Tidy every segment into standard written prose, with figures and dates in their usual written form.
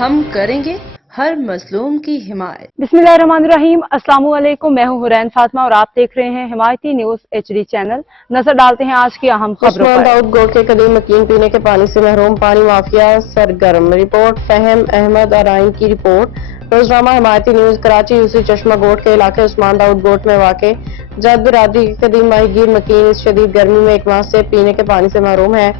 हम करेंगे हर मजलूम की हिमायत। बिस्मिल्लाहिर्रहमानिर्रहीम। अस्सलाम वालेकुम। मैं हूं हुरैन फातिमा और आप देख रहे हैं हिमायती न्यूज HD चैनल। नजर डालते हैं आज की अहम खबरों पर। दाऊद गोड के कदीम मकीन पीने के पानी से महरूम, पानी माफिया सरगर्म। रिपोर्ट फहम अहमद अराइन की रिपोर्ट। रोजनामा हिमायती न्यूज। कराची यूसी चश्मा गोड के इलाके उस्मान दाऊद गोड में वाक़े जद बिरादरी के कदीम माहीगीर मकीन इस शदीद गर्मी में एक माह से पीने के पानी से महरूम है।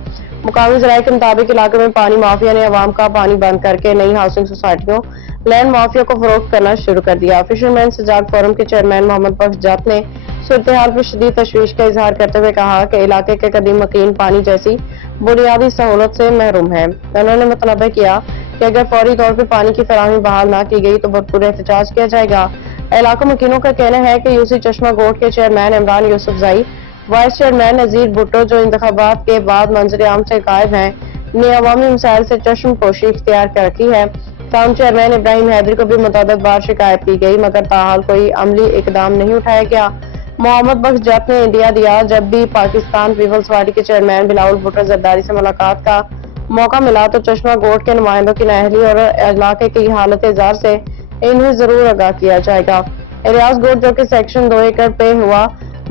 मुकामी ज़राए के मुताबिक इलाके में पानी माफिया ने अवाम का पानी बंद करके नई हाउसिंग सोसाइटियों लैंड माफिया को फरोख्त करना शुरू कर दिया। फिशरमैन सजाद फोरम के चेयरमैन मोहम्मद बख्श जत ने सूरत-ए-हाल पर शदीद तशवीश का इजहार करते हुए कहा कि इलाके के कदीम मकीन पानी जैसी बुनियादी सहूलत से महरूम है। उन्होंने मुतनबे किया कि अगर फौरी तौर पर पानी की फराहमी बहाल न की गई तो भरपूर एहतजाज किया जाएगा। इलाका मकीनों का कहना है कि यूसी चश्मा गोड के chairman Imran Yousafzai, vice chairman Nazir Bhutto जो इंतखाबात के बाद मंजर आम से गायब हैं, ने अवामी मसाइल से चश्म पोशी इख्तियार कर रखी है। टाउन चेयरमैन इब्राहिम हैदरी को भी मुतअद्दिद बार शिकायत की गई मगर ताहाल कोई अमली इकदाम नहीं उठाया गया। मोहम्मद बख्श जत ने इंडिया दिया, जब भी पाकिस्तान पीपल्स पार्टी के चेयरमैन बिलावल भुट्टो जरदारी से मुलाकात का मौका मिला तो चश्मा गोड के नुमाइंदों की नाअहली और इलाके की हालत जार से इन्हें जरूर आगाह किया जाएगा। रियाज गोड जो कि सेक्शन 2 एकड़ पे हुआ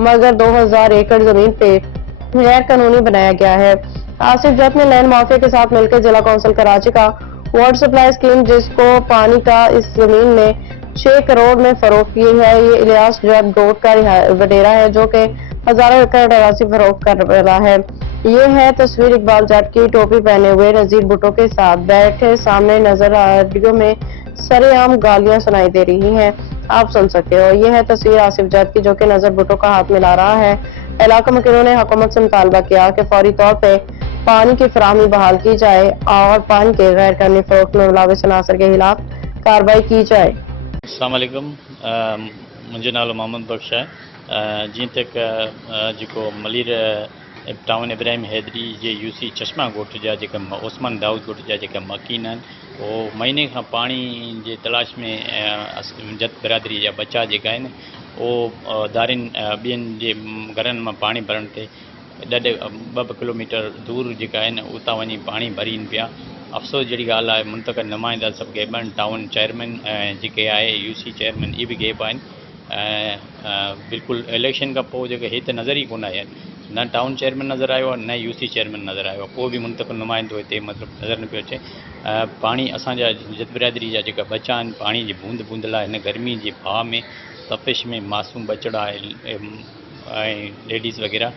मगर 2000 एकड़ जमीन पे गैर कानूनी बनाया गया है। आसिफ जत ने लैंड माफिया के साथ मिलकर जिला कौंसिल कराची का वाटर सप्लाई स्कीम जिसको पानी का इस जमीन में 6 करोड़ में फरोख्त की है। ये इलियास जत गोड का वडेरा है जो कि हजारों एकड़ अराजी फरोख्त कर रहा है। ये है तस्वीर इकबाल जट की टोपी पहने हुए नजीर भुट्टो के साथ बैठे सामने नजर वीडियो में सरेआम गालियां सुनाई दे रही हैं, आप सुन सकते हो। ये है तस्वीर आसिफ जत की जो कि नजर भुट्टो का हाथ मिला रहा है। इलाका मकीनों ने हुकूमत से मुतालबा किया कि फौरी तौर पे पानी की फराहमी बहाल की जाए और पानी के गैर कानूनी फरोख्त में मुलविस अनासर के खिलाफ कार्रवाई की जाए। अस्सलाम वालेकुम। मुंहिंजो नालो मोहम्मद बख्श आहे। जीअं तक जेको मलीर टाउन इब्राहिम हैदरी जे यूसी चश्मा ॻोठ जा जेका ओस्मान दाऊद ॻोठ जा जेका मकीन आहिनि उहो महीने खां पाणी जे तलाश में जत बिरादरी जा बच्चा जेका आहिनि उहो दारिन ॿियनि जे घरनि मां पाणी भरण ते ॾाढे 2 किलोमीटर दूर जेका आहिनि उतां वञी पाणी भरीनि पिया। अफ़सोस जहिड़ी ॻाल्हि आहे मुंतक़िल नुमाइंदा सभु गेब आहिनि। टाउन चेयरमैन जेके आहे यूसी चेयरमैन इहे बि गेब आहिनि ऐं बिल्कुलु इलेक्शन खां पोइ जेके हिते नज़र ई कोन आया आहिनि। न टाउन चेयरमैन नज़र आयो आहे न यूसी चेयरमैन नज़र आयो आहे। को बि मुंतक़िल नुमाइंदो हिते मतिलबु नज़र न पियो अचे। पाणी असांजा जत बिरादरी जा जेका बचा आहिनि पाणी जी बूंद बूंद लाइ हिन गर्मी जे भाउ में तपिश में मासूम बचड़ा ऐं लेडीज़ वग़ैरह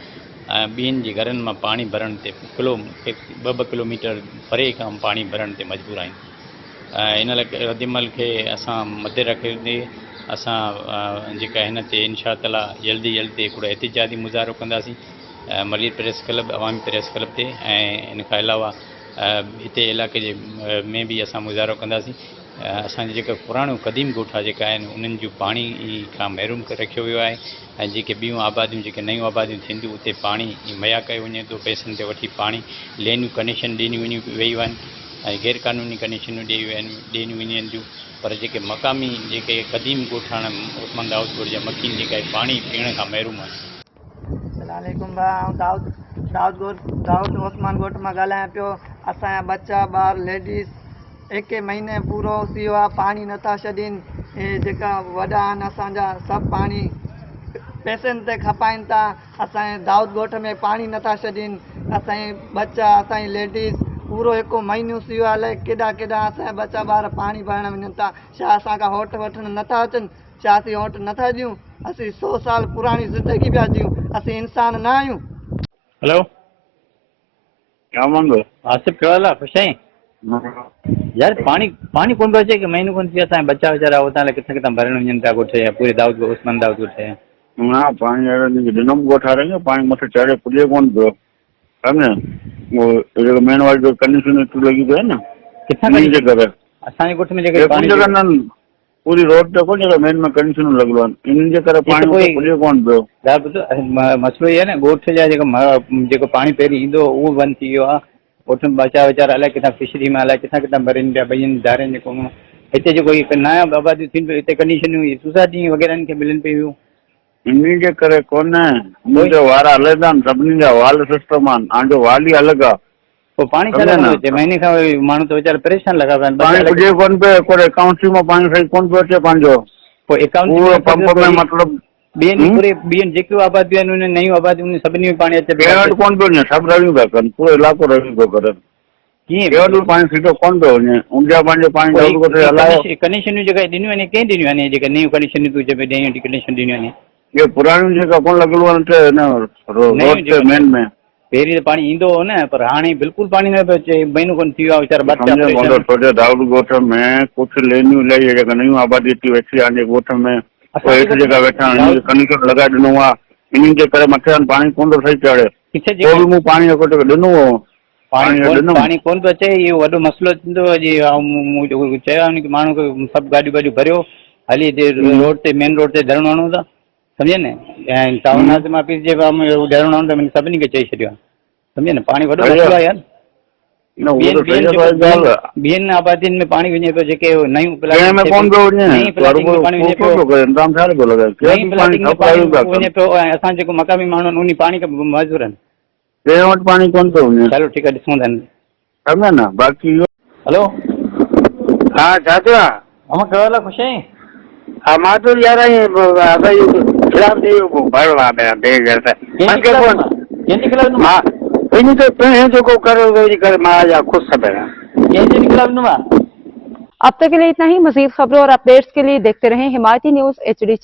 ॿियनि जे घरनि मां पाणी भरण ते 2 किलोमीटर परे खां पाणी भरण ते मजबूर आहियूं। इन लाइ रद्दमल खे असां मथे रखंदे असां जेका हिन ते इंशा ताला जल्दी हिकिड़ो एहतिजाजी मुज़ाहिरो कंदासीं मलीर प्रेस क्लब अवामी प्रेस क्लब ते ऐं इन खां अलावा हिते इलाइक़े जे में बि असां मुज़ाहिरो कंदासीं। असांजे जेका पुराणियूं क़दीम ॻोठा जेका आहिनि उन्हनि जूं पाणी खां महरूम करे रखियो वियो आहे ऐं जेके ॿियूं आबादियूं जेके नयूं आबादियूं थींदियूं उते पाणी मुहैया कयो वञे थो। पैसनि ते वठी पाणी लेनियूं कनेक्शन ॾिनियूं वेयूं आहिनि ऐं गैर कानूनी कनेक्शनूं ॾिनियूं वञनि थियूं। पर जेके मक़ामी जेके क़दीम ॻोठाणा ओस्मान दाऊद गोड जा मकीन जेका आहे पाणी पीअण खां महरूम आहिनि। दाऊद ओस्मान ॻोठ मां ॻाल्हायां पियो। असांजा बच्चा ॿार लेडीज़ 1 महीने पूरो थी वियो आहे पाणी नथा छॾीनि। जेका वॾा आहिनि असांजा सभु पाणी पैसनि ते खपाइनि था। असांजे दाऊद ॻोठ में पाणी नथा छॾीनि। असांजे बच्चा असांजी लेडीज़ पूरो 1 महीनो थी वियो आहे। अलाए केॾा असांजा बच्चा ॿार पाणी भरण वञनि था। छा असांखां होट वठण नथा अचनि? छा असीं होट नथा ॾियूं? असीं 100 साल पुराणी ज़िंदगी पिया जियूं। असीं इंसान न आहियूं। हेलो आसिफ कहिड़ो हाल आहे? ख़ुशि आहीं? यार पाणी कोन पियो अचे कि महीनो कोन थी वियो। असांजा बच्चा वीचारा उतां किथां भरण वञनि पिया ॻोठ जा पूरे दाऊद ओस्मान दाऊद ॻोठ जा। हा पाणी ॾिनो ॻोठारे पाणी मथे चढ़े पुॼे कोन पियो सम्झ। उहो जेको मेन वारी जो कंडीशन लॻी पियो आहे न किथां जे करे असांजे ॻोठ में जेके पूरी रोड ते कोन जेका मेन में कंडीशनूं लॻियूं आहिनि इन्हनि जे करे पाणी पुॼे कोन पियो। मसइलो इहो आहे न ॻोठ जा जेको पाणी पहिरीं ईंदो उहो बंदि थी वियो आहे। ॻोठ में बचा वीचारा अलाए किथां फिशरी में अलाए किथां भरनि पिया ॿियनि धारनि जेको हिते जेको नया आबादियूं थींदियूं पियूं हिते कंडीशनूं सोसाइटी वग़ैरह खे मिलनि पियूं। इन्ही जे करे कोन मुंहिंजा वार अलॻि आहिनि। सभिनी जा वाल सिस्टम आहिनि। तव्हांजो वाल ई अलॻि आहे। पोइ पाणी छा सम्झा न? लॻंदो अचे महीने खां माण्हू त वीचारा परेशान लॻा पिया पाणी आहिनि पुॼे कोन पियो कोई अकाउंट में पाणी सही कोन पियो अचे पंहिंजो पोइ अकाउंट पूरो पंप में मतिलबु ॿियनि पूरे ॿियनि जेकियूं आबादियूं आहिनि उन नयूं आबादियूं उन सभिनी में पाणी अचे कंहिं वटि कोन पियो वञे सभु रवियूं पिया कनि पूरो इलाइक़ो रवियूं पियो करनि कीअं कंहिं वटि बि पाणी सिधो कोन पियो वञे ऊंधा पंहिंजो पाणी दाऊद ॻोठ ते हलायो कनेक्शनूं जेका ॾिनियूं आहिनि कंहिं ॾिनियूं आहिनि जेका नयूं कनेक्शनूं तूं चए ॾहीं कनेक्शन ॾिनियूं आहिनि इहे पुराणियूं जेका कोन लॻल आहिनि हिन रोड ते मेन में पहिरीं त पाणी ईंदो हो न पर हाणे बिल्कुलु पाणी न पियो अचे महीनो खनि थी वियो आहे वीचारा बच्चा सम्झ पवंदो परेशान छोजो दाऊद ॻोठ में कुझु लेनियूं इलाही जेका नयूं आबादी थी वेठी आहे पंहिंजे ॻोठ में पोइ हेठि जेका वेठा आहिनि कनेक्शन लॻाए ॾिनो आहे इन्हनि जे करे मथे पाणी कोन थो सही चढ़े किथे पोइ बि मूं पाणी ॾिनो हो पाणी कोन पियो अचे इहो वॾो मसइलो थींदो जीअं चयो आहे की माण्हू खे सभु गाॾियूं वाॾियूं भरियो हली रोड ते मेन रोड ते धरणो हणूं था सम्झे न ऐं टाउन हाउस मां ऑफिस जे धरणो हणूं त सभिनी खे चई छॾियो आहे सम्झे न पाणी वॾो मसइलो आहे यार ॿियनि आबादियुनि में पाणी वञे पियो जेके नयूं प्लाटिंग वञे पियो ऐं असां जेको मक़ामी माण्हू आहिनि उन पाणी खां मज़दूर आहिनि कंहिं वटि पाणी कोन थो वञे चलो ठीकु आहे ॾिसूं था सम्झा न बाक़ी इहो हलो हा छा थियो आहे अमां कहिड़ो हाल आहे ख़ुशि आहीं हा मां तो यार खिलाफ़ भरियो आहे इन तो जेको करे मां ख़ुशि सब कंहिंजे खिलाफ़ ॾिनो आहे अब तक के लिए इतना ही। मजीद खबरों और अपडेट्स के लिए देखते रहें हिमायती न्यूज HD।